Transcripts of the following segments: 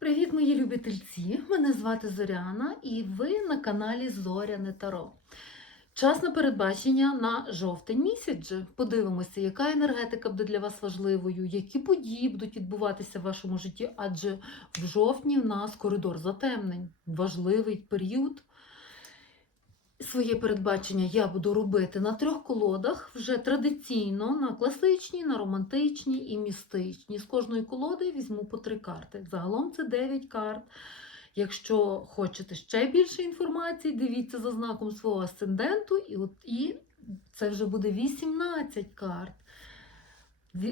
Привіт, мої любительці! Мене звати Зоряна, і ви на каналі Зоряне Таро. Час на передбачення на жовтень місяць. Подивимося, яка енергетика буде для вас важливою, які події будуть відбуватися в вашому житті, адже в жовтні в нас коридор затемнень, важливий період. Своє передбачення я буду робити на трьох колодах, вже традиційно на класичній, на романтичній і містичній. З кожної колоди візьму по три карти. Загалом це 9 карт. Якщо хочете ще більше інформації, дивіться за знаком свого асценденту, і, от, і це вже буде 18 карт.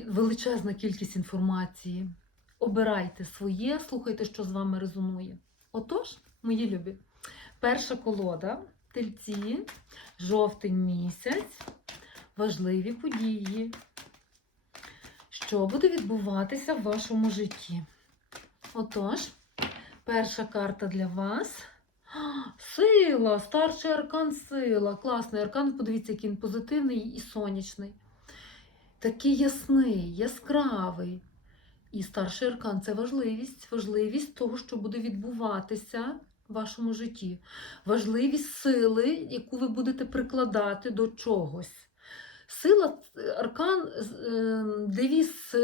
Величезна кількість інформації. Обирайте своє, слухайте, що з вами резонує. Отож, мої любі, перша колода, тельці, жовтень місяць, важливі події. Що буде відбуватися в вашому житті? Отож, перша карта для вас. Сила, старший аркан сила. Класний аркан. Подивіться, який він позитивний і сонячний. Такий ясний, яскравий. І старший аркан це важливість, важливість того, що буде відбуватися в вашому житті. Важливість сили, яку ви будете прикладати до чогось. Сила, аркан, е, девіз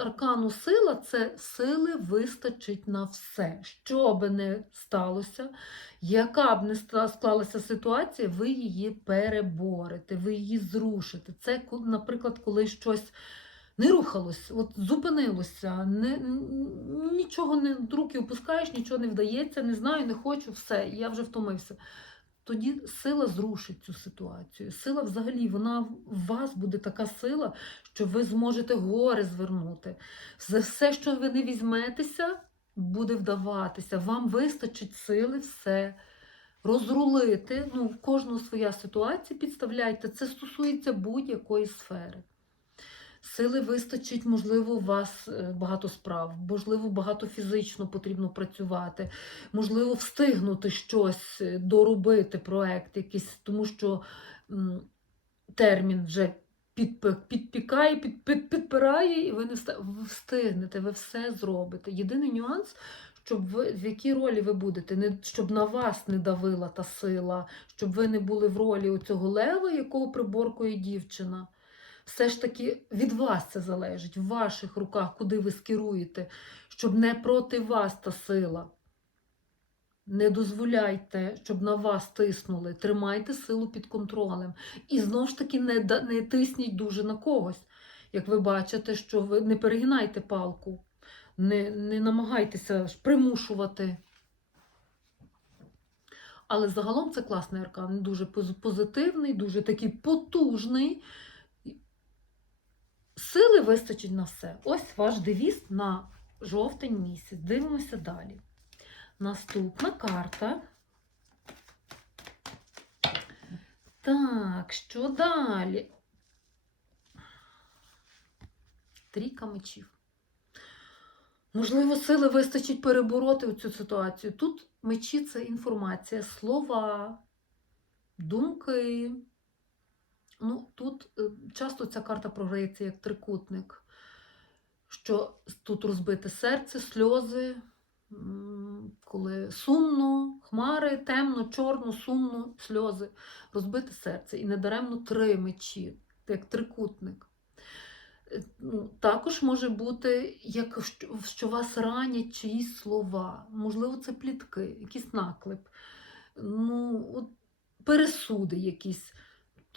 аркану сила це сили вистачить на все. Що би не сталося, яка б не склалася ситуація, ви її переборете, ви її зрушите. Це, наприклад, коли щось не рухалось, от зупинилося, не, нічого не руки опускаєш, нічого не вдається, не знаю, не хочу, все, я вже втомився. Тоді сила зрушить цю ситуацію. Сила взагалі, вона в вас буде така сила, що ви зможете гори звернути. За все, що ви не візьметеся, буде вдаватися. Вам вистачить сили все розрулити. Ну, в кожного своя ситуація, підставляйте. Це стосується будь-якої сфери. Сили вистачить, можливо, у вас е, багато справ, можливо, багато фізично потрібно працювати, можливо, встигнути щось, е, доробити проект якийсь, тому що термін вже підпікає, під, під, підпирає, і ви не встигнете, ви все зробите. Єдиний нюанс, щоб ви в якій ролі ви будете, не щоб на вас не давила та сила, щоб ви не були в ролі оцього лева, якого приборкує дівчина. Все ж таки від вас це залежить, в ваших руках, куди ви скеруєте, щоб не проти вас та сила. Не дозволяйте, щоб на вас тиснули. Тримайте силу під контролем. І знову ж таки не, не тисніть дуже на когось. Як ви бачите, що ви не перегинайте палку, не, не намагайтеся примушувати. Але загалом це класний аркан, дуже позитивний, дуже такий потужний. Сили вистачить на все. Ось ваш девіз на жовтень місяць. Дивимося далі. Наступна карта. Так, що далі? Трійка мечів. Можливо, сили вистачить перебороти цю ситуацію. Тут мечі це інформація, слова, думки. Ну, тут е, часто ця карта програється як трикутник, що тут розбите серце, сльози, коли сумно, хмари, темно, чорно, сумно, сльози, розбите серце. І недаремно три мечі, як трикутник. Е, ну, Також може бути, як, що- вас ранять чиїсь слова, можливо, це плітки, якийсь наклеп, ну, от, пересуди якісь.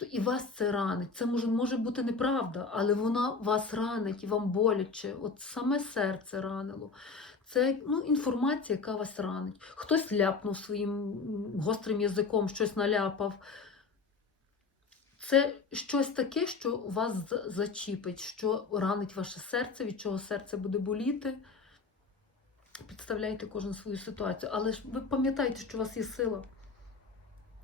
І вас це ранить. Це може, може бути неправда, але вона вас ранить і вам боляче. От саме серце ранило. Це ну, інформація, яка вас ранить. Хтось ляпнув своїм гострим язиком, щось наляпав. Це щось таке, що вас зачіпить, що ранить ваше серце, від чого серце буде боліти. Підставляйте кожен свою ситуацію. Але ж ви пам'ятайте, що у вас є сила.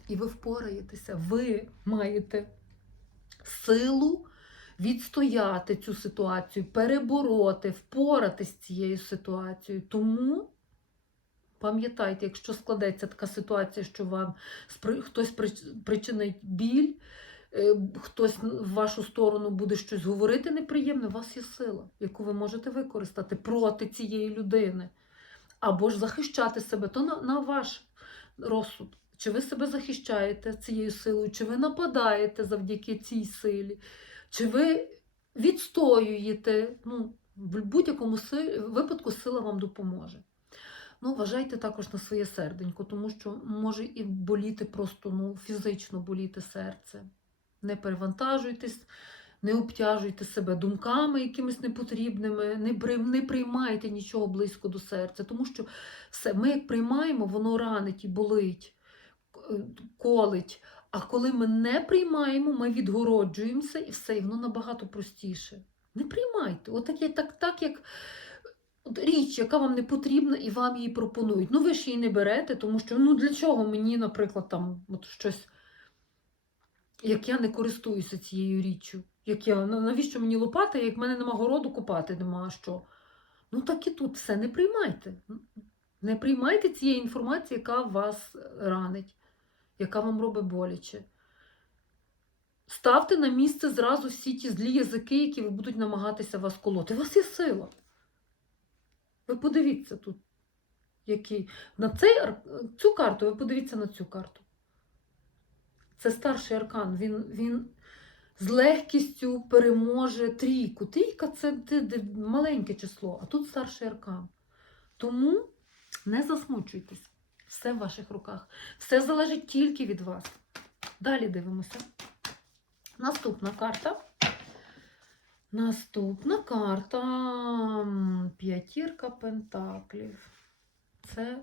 І ви впораєтеся. Ви маєте силу відстояти цю ситуацію, перебороти, впоратись з цією ситуацією. Тому пам'ятайте, якщо складеться така ситуація, що вам хтось причинить біль, е, хтось в вашу сторону буде щось говорити неприємне, у вас є сила, яку ви можете використати проти цієї людини. або ж захищати себе, то на, на ваш розсуд. Чи ви себе захищаєте цією силою, чи ви нападаєте завдяки цій силі, чи ви відстоюєте. Ну, в будь-якому випадку сила вам допоможе. Ну, вважайте також на своє серденько, тому що може і боліти просто ну, фізично боліти серце. Не перевантажуйтесь, не обтяжуйте себе думками якимись непотрібними, не, приймайте нічого близько до серця, тому що все, ми як приймаємо, воно ранить і болить, колить. А коли ми не приймаємо, ми відгороджуємося і все, і воно набагато простіше. Не приймайте. Як- так, так як от річ, яка вам не потрібна, і вам її пропонують. Ну, ви ж її не берете, тому що ну для чого мені, наприклад, там от щось, як я не користуюся цією річчю. Як я, навіщо мені лопата, як в мене нема городу копати, нема що. Ну так і тут все не приймайте. Не приймайте цієї інформації, яка вас ранить, яка вам робить боляче. Ставте на місце зразу всі ті злі язики, які ви будуть намагатися вас колоти. У вас є сила. Ви подивіться тут, який. На цей, цю карту, ви подивіться на цю карту. Це старший аркан. Він, він з легкістю переможе трійку. Трійка це, маленьке число, а тут старший аркан. Тому не засмучуйтесь. Все в ваших руках. Все залежить тільки від вас. Далі дивимося. Наступна карта. Наступна карта п'ятірка пентаклів. Це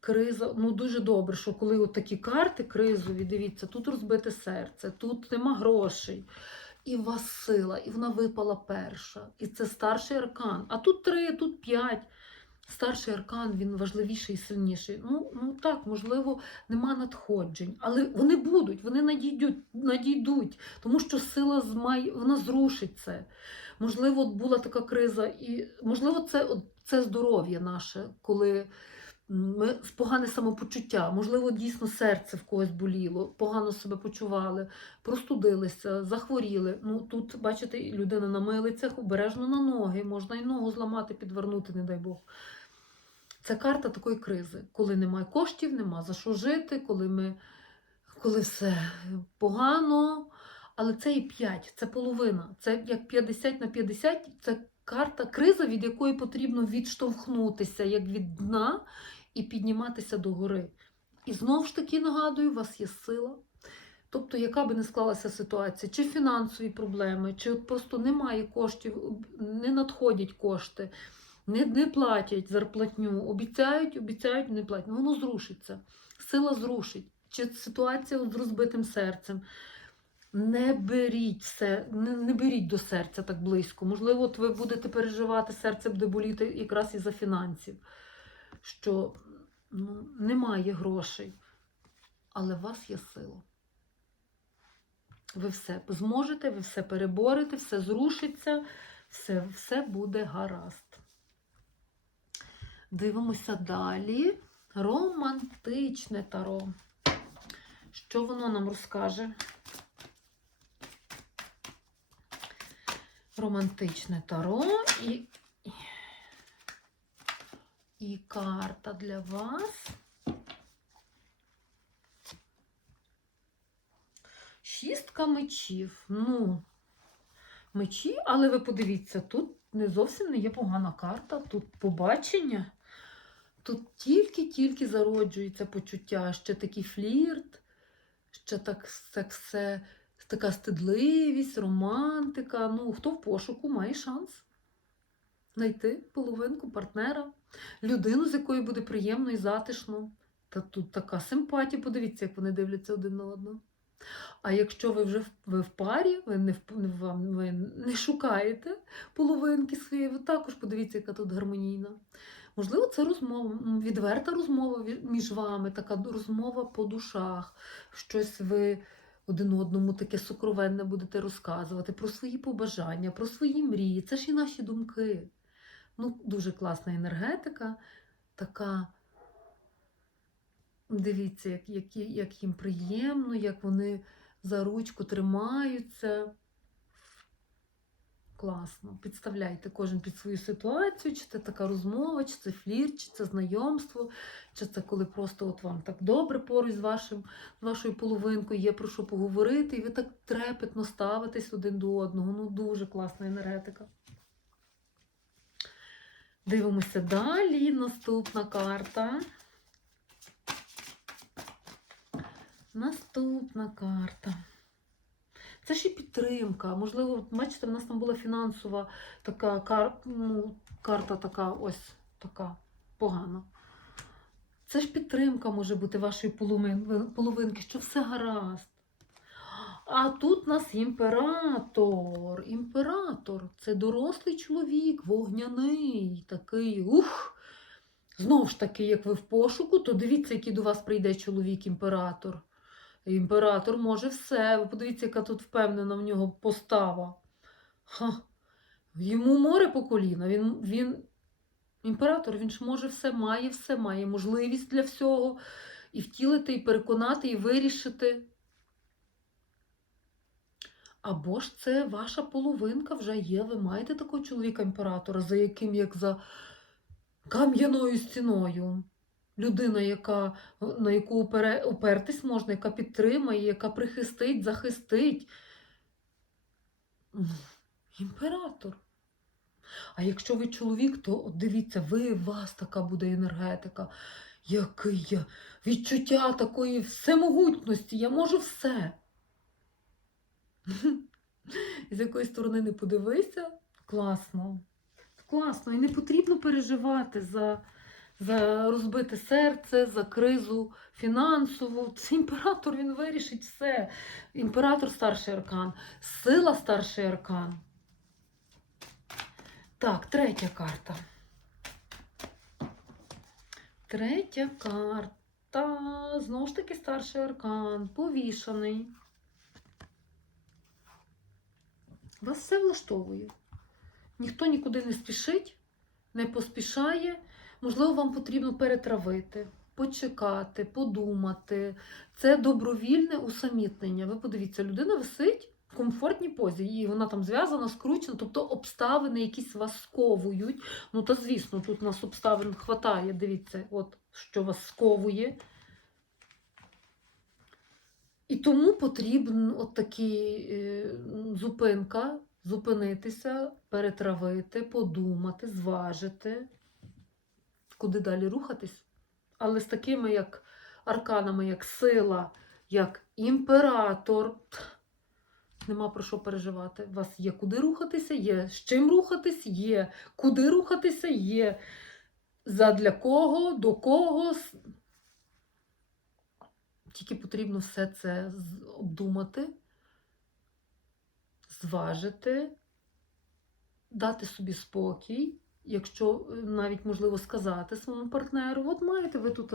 криза. Ну, дуже добре, що коли от такі карти кризові, дивіться, тут розбите серце, тут нема грошей. І у вас сила, і вона випала перша. І це старший аркан. А тут три, тут п'ять. Старший аркан він важливіший і сильніший. Ну, ну так, можливо, нема надходжень, але вони будуть, вони надійдуть, надійдуть тому що сила змай, вона зрушить це. Можливо, була така криза, і можливо, це, це здоров'я наше, коли ми погане самопочуття, можливо, дійсно серце в когось боліло, погано себе почували, простудилися, захворіли. Ну тут, бачите, людина на милицях, обережно на ноги, можна і ногу зламати, підвернути, не дай Бог. Це карта такої кризи, коли немає коштів, нема за що жити, коли ми коли все погано. Але це і 5, це половина. Це як 50 на 50, це карта криза, від якої потрібно відштовхнутися як від дна і підніматися до гори. І знову ж таки нагадую, у вас є сила. Тобто, яка би не склалася ситуація, чи фінансові проблеми, чи от просто немає коштів, не надходять кошти, не, не платять зарплатню, обіцяють, обіцяють, не платять. Ну, Воно зрушиться. Сила зрушить. Чи ситуація з розбитим серцем. Не беріть все, не, не беріть до серця так близько. Можливо, от ви будете переживати, серце буде боліти якраз із-за фінансів, що ну, немає грошей, але у вас є сила. Ви все зможете, ви все переборете, все зрушиться, все, все буде гаразд. Дивимося далі. Романтичне таро. Що воно нам розкаже? Романтичне таро і, і карта для вас. Шістка мечів. Ну, мечі, але ви подивіться, тут не зовсім не є погана карта, тут побачення. Тут тільки-тільки зароджується почуття, ще такий флірт, ще так, так все, така стидливість, романтика. Ну, хто в пошуку має шанс знайти половинку партнера, людину, з якою буде приємно і затишно. Та тут така симпатія, подивіться, як вони дивляться один на одного. А якщо ви вже ви в парі, ви не, вам- ви не шукаєте половинки своєї, ви також подивіться, яка тут гармонійна. Можливо, це розмова, відверта розмова між вами, така розмова по душах. Щось ви один одному таке сокровенне будете розказувати про свої побажання, про свої мрії. Це ж і наші думки. Ну, дуже класна енергетика, така. Дивіться, як, як, як їм приємно, як вони за ручку тримаються. Класно. Підставляйте кожен під свою ситуацію, чи це така розмова, чи це флір, чи це знайомство, чи це коли просто от вам так добре поруч з, вашим, з вашою половинкою, є про що поговорити, і ви так трепетно ставитесь один до одного. Ну, дуже класна енергетика. Дивимося далі. Наступна карта. Наступна карта. Це ще підтримка. Можливо, бачите, в нас там була фінансова така кар... ну, карта така ось така погана. Це ж підтримка може бути вашої половинки, що все гаразд. А тут нас імператор. Імператор це дорослий чоловік, вогняний, такий ух. Знову ж таки, як ви в пошуку, то дивіться, який до вас прийде чоловік-імператор. Імператор може все. Ви подивіться, яка тут впевнена в нього постава. Ха. Йому море по коліна. Він, він імператор, він ж може все, має все, має можливість для всього. І втілити, і переконати, і вирішити. Або ж це ваша половинка вже є. Ви маєте такого чоловіка-імператора, за яким як за кам'яною стіною. Людина, яка, на яку опертись можна, яка підтримає, яка прихистить, захистить. Імператор. А якщо ви чоловік, то от дивіться, ви, у вас така буде енергетика. Який я відчуття такої всемогутності, я можу все. З якої сторони не подивися, класно. Класно. І не потрібно переживати за, за розбите серце, за кризу фінансову. Це імператор, він вирішить все. Імператор старший аркан, сила старший аркан. Так, третя карта. Третя карта. Знову ж таки, старший аркан, повішаний. Вас все влаштовує. Ніхто нікуди не спішить, не поспішає. Можливо, вам потрібно перетравити, почекати, подумати. Це добровільне усамітнення. Ви подивіться, людина висить в комфортній позі, і вона там зв'язана, скручена, тобто обставини якісь вас сковують. Ну, та звісно, тут нас обставин хватає. Дивіться, от що вас сковує. І тому потрібна от такі е, зупинка, зупинитися, перетравити, подумати, зважити, куди далі рухатись. Але з такими як арканами, як сила, як імператор, нема про що переживати. У вас є куди рухатися, є з чим рухатись, є куди рухатися, є задля кого, до кого. Тільки потрібно все це обдумати, зважити, дати собі спокій, якщо е, навіть можливо сказати своєму партнеру, от маєте, ви тут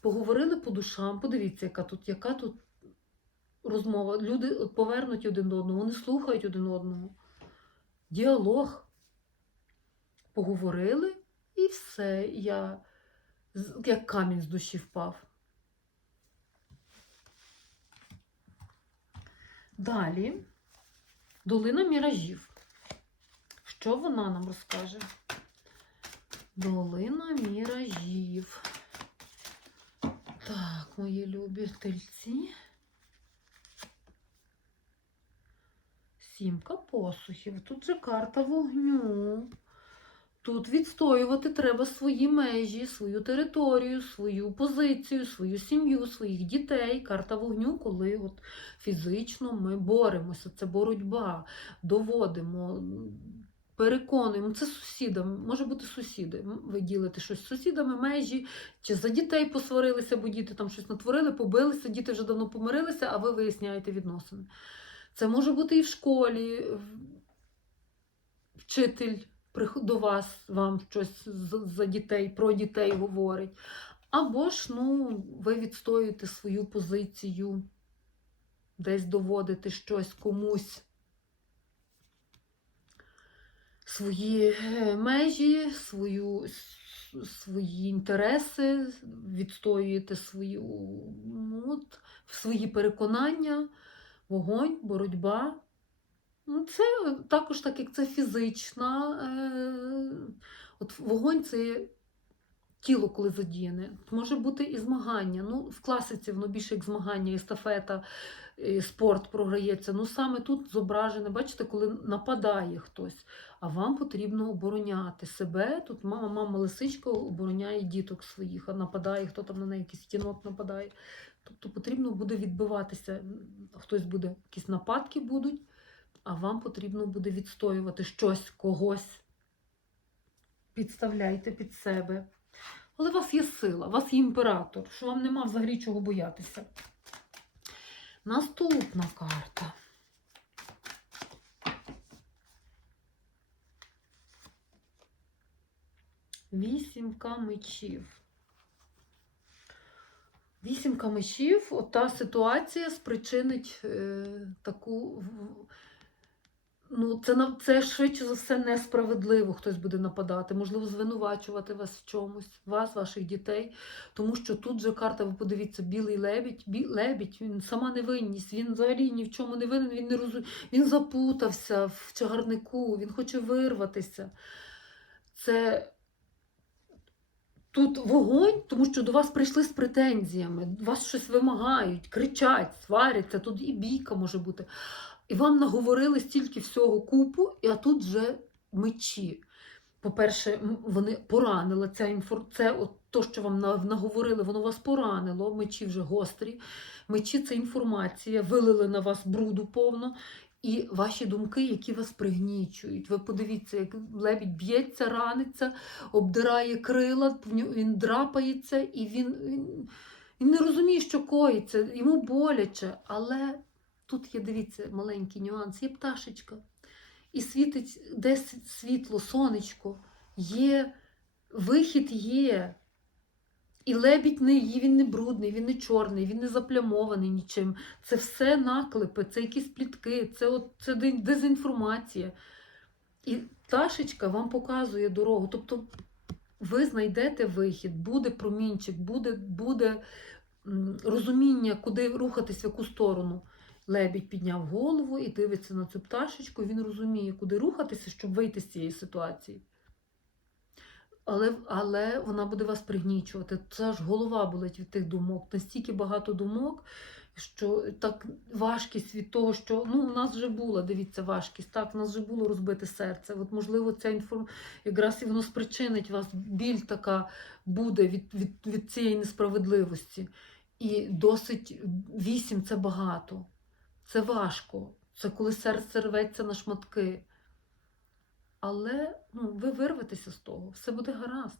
поговорили по душам, подивіться, яка тут, яка тут розмова. Люди повернуть один до одного, вони слухають один одного. Діалог. Поговорили і все. Я як камінь з душі впав. Далі долина міражів. Що вона нам розкаже? Долина міражів. Так, мої любі тельці. Сімка посухів. Тут же карта вогню. Тут відстоювати треба свої межі, свою територію, свою позицію, свою сім'ю, своїх дітей. Карта вогню, коли от фізично ми боремося. Це боротьба, доводимо, переконуємо. Це з сусідами, може бути сусіди. Ви ділите щось з сусідами, межі, чи за дітей посварилися, бо діти там щось натворили, побилися, діти вже давно помирилися, а ви виясняєте відносини. Це може бути і в школі. Вчитель до вас вам щось за дітей, про дітей говорить. Або ж ну, ви відстоюєте свою позицію, десь доводите щось комусь. Свої е, межі, свою, свої інтереси, відстоюєте свою, ну, от, свої переконання, вогонь, боротьба. Ну, Це також так, як це фізична. Е, от вогонь це тіло, коли задіяне. Може бути і змагання. Ну, в класиці воно більше як змагання, естафета, спорт програється. Ну саме тут зображене, бачите, коли нападає хтось, а вам потрібно обороняти себе. Тут мама, мама лисичка обороняє діток своїх, а нападає, хто там на неї якийсь тінот нападає. Тобто потрібно буде відбиватися, хтось буде, якісь нападки будуть, а вам потрібно буде відстоювати щось, когось. Підставляйте під себе. Але у вас є сила, у вас є імператор, що вам нема взагалі чого боятися. Наступна карта. Вісімка мечів. Вісімка мечів, ота ситуація спричинить е, таку. Ну, це, це швидше за все несправедливо. Хтось буде нападати, можливо, звинувачувати вас в чомусь, вас, ваших дітей. Тому що тут же карта, ви подивіться, білий лебідь, бі, лебідь, він сама невинність, він взагалі ні в чому не винен, він не розуміє, він запутався в чагарнику, він хоче вирватися. Це тут вогонь, тому що до вас прийшли з претензіями, вас щось вимагають, кричать, сваряться, тут і бійка може бути. І вам наговорили стільки всього купу, і а тут вже мечі. По-перше, вони поранили ця інфор... це от то, що вам наговорили, воно вас поранило. Мечі вже гострі. Мечі це інформація, вилили на вас бруду повно. І ваші думки, які вас пригнічують. Ви подивіться, як лебідь б'ється, раниться, обдирає крила, він драпається, і він, він, він не розуміє, що коїться, йому боляче. Але тут є, дивіться, маленький нюанс, є пташечка. І світить десь світло, сонечко, є, вихід є. І лебідь не є, він не брудний, він не чорний, він не заплямований нічим. Це все наклепи, це якісь плітки, це, от, це дезінформація. І пташечка вам показує дорогу. Тобто ви знайдете вихід, буде промінчик, буде, буде розуміння, куди рухатись, в яку сторону. Лебідь підняв голову і дивиться на цю пташечку, він розуміє, куди рухатися, щоб вийти з цієї ситуації. Але, але вона буде вас пригнічувати. Це ж голова болить від тих думок. Настільки багато думок, що так важкість від того, що ну, у нас вже була, дивіться, важкість. Так, у нас вже було розбите серце. От, можливо, ця інформ... якраз і воно спричинить вас, біль така буде від, від, від цієї несправедливості. І досить вісім це багато. Це важко. Це коли серце рветься на шматки. Але ну, ви вирветеся з того, все буде гаразд.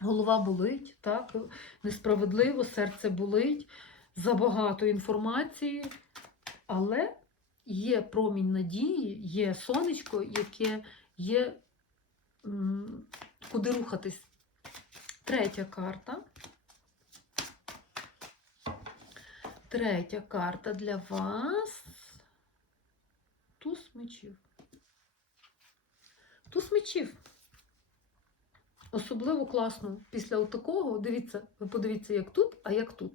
Голова болить, так, несправедливо, серце болить, забагато інформації, але є промінь надії, є сонечко, яке є куди рухатись. Третя карта. Третя карта для вас. Туз мечів. Туз мечів. Особливо класно після такого, дивіться, ви подивіться, як тут, а як тут.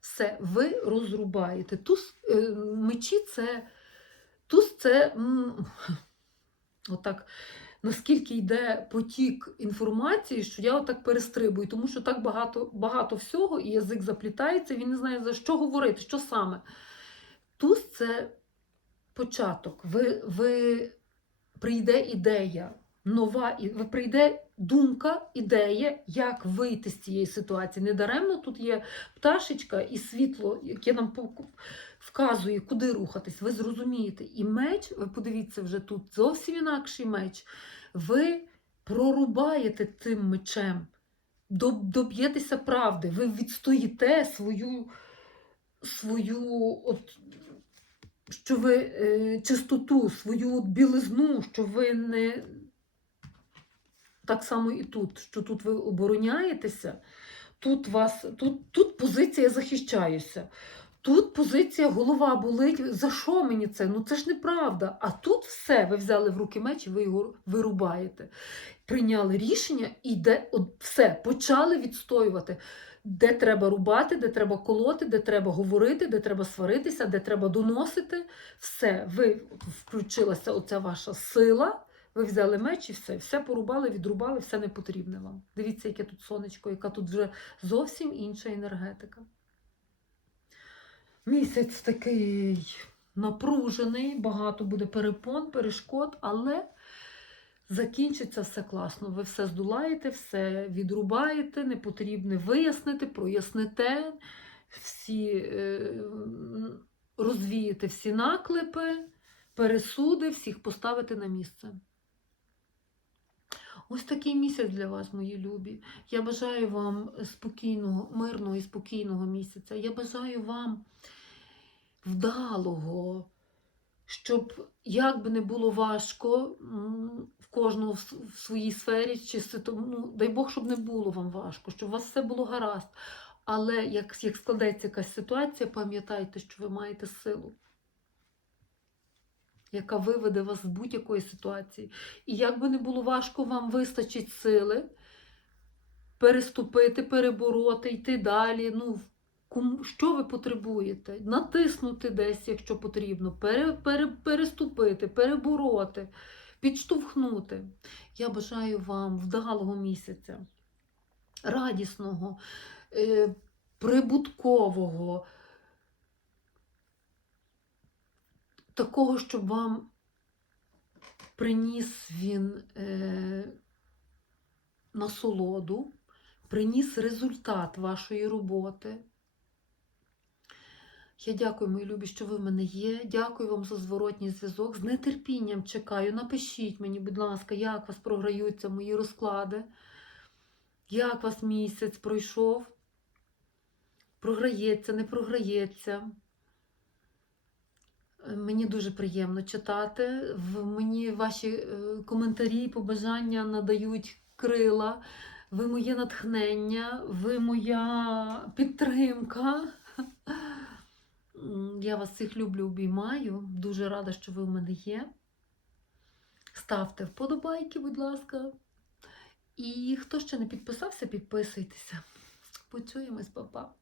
Все, ви розрубаєте. Туз е, мечі це туз це отак. Наскільки йде потік інформації, що я отак перестрибую, тому що так багато багато всього, і язик заплітається, він не знає, за що говорити, що саме. Туз це початок. Ви, ви прийде ідея, нова прийде думка, ідея, як вийти з цієї ситуації. Недаремно тут є пташечка і світло, яке нам вказує, куди рухатись. Ви зрозумієте. І меч, ви подивіться вже тут зовсім інакший меч. Ви прорубаєте цим мечем, доб'єтеся правди, ви відстоїте свою, свою от, що ви е, чистоту, свою от білизну, що ви не так само і тут, що тут ви обороняєтеся, тут вас, тут, тут позиція захищаюся. Тут позиція голова болить. За що мені це? Ну це ж неправда. А тут все, ви взяли в руки меч ви його вирубаєте. Прийняли рішення і де от все, почали відстоювати. Де треба рубати, де треба колоти, де треба говорити, де треба сваритися, де треба доносити. Все, ви включилася оця ваша сила. Ви взяли меч і все, все порубали, відрубали, все не потрібне вам. Дивіться, яке тут сонечко, яка тут вже зовсім інша енергетика. Місяць такий напружений, багато буде перепон, перешкод, але закінчиться все класно. Ви все здолаєте, все відрубаєте, не потрібне вияснити, проясните, всі е, розвієте всі наклепи, пересуди, всіх поставите на місце. Ось такий місяць для вас, мої любі. Я бажаю вам спокійного, мирного і спокійного місяця. Я бажаю вам вдалого, щоб як би не було важко в кожного в своїй сфері, чи ну, дай Бог, щоб не було вам важко, щоб у вас все було гаразд. Але як, як складеться якась ситуація, пам'ятайте, що ви маєте силу, яка виведе вас з будь-якої ситуації. І як би не було важко, вам вистачить сили переступити, перебороти, йти далі. Ну, що ви потребуєте? Натиснути десь, якщо потрібно, пере, пере, переступити, перебороти, підштовхнути. Я бажаю вам вдалого місяця, радісного, е, прибуткового, такого, щоб вам приніс він е, насолоду, приніс результат вашої роботи. Я дякую, мої любі, що ви в мене є. Дякую вам за зворотній зв'язок. З нетерпінням чекаю. Напишіть мені, будь ласка, як вас програються мої розклади, як вас місяць пройшов, програється, не програється. Мені дуже приємно читати. Мені ваші е, коментарі, побажання надають крила. Ви моє натхнення, ви моя підтримка. Я вас всіх люблю, обіймаю. Дуже рада, що ви в мене є. Ставте вподобайки, будь ласка. І хто ще не підписався, підписуйтеся. Почуємось, папа.